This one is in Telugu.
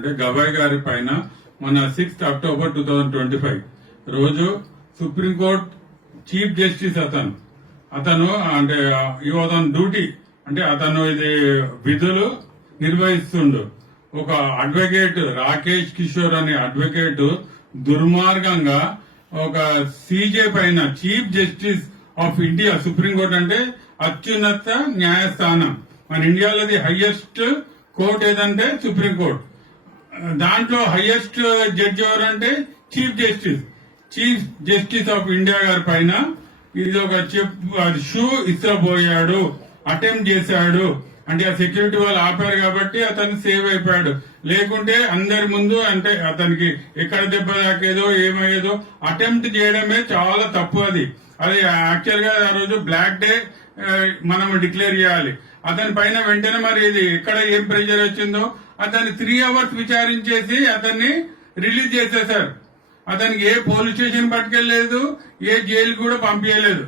అంటే గవాయ్ గారి పైన మన 6th అక్టోబర్ 2025 రోజు సుప్రీంకోర్టు చీఫ్ జస్టిస్ అతను అంటే అతను డ్యూటీ అంటే అతను ఇది విధులు నిర్వహిస్తుండు. ఒక అడ్వకేట్ రాకేష్ కిషోర్ అనే అడ్వకేట్ దుర్మార్గంగా ఒక సీజే పైన chief justice of India, supreme court అంటే అత్యున్నత న్యాయస్థానం మన ఇండియాలోది హైయెస్ట్ కోర్టు ఏదంటే సుప్రీంకోర్టు. దాంట్లో హైయెస్ట్ జడ్జి ఎవరంటే చీఫ్ జస్టిస్ ఆఫ్ ఇండియా గారి పైన ఇది ఒక షూ ఇచ్చబోయాడు, అటెంప్ట్ చేశాడు. అంటే ఆ సెక్యూరిటీ వాళ్ళు ఆపారు కాబట్టి అతను సేవ్ అయిపోయాడు. లేకుంటే అందరి ముందు అంటే అతనికి ఎక్కడ దెబ్బ తాకేదో ఏమయ్యేదో అటెంప్ట్ చేయడమే చాలా తప్పు. అది యాక్చువల్ గా ఆ రోజు బ్లాక్ డే మనం డిక్లేర్ చేయాలి. అతని పైన వెంటనే మరి ఇది ఎక్కడ ఏం ప్రెషర్ వచ్చిందో అతన్ని 3 hours విచారించేసి అతన్ని రిలీజ్ చేసేశారు. అతనికి ఏ పోలీస్ స్టేషన్ పట్టుకెళ్లేదు, ఏ జైలు కూడా పంపించలేదు.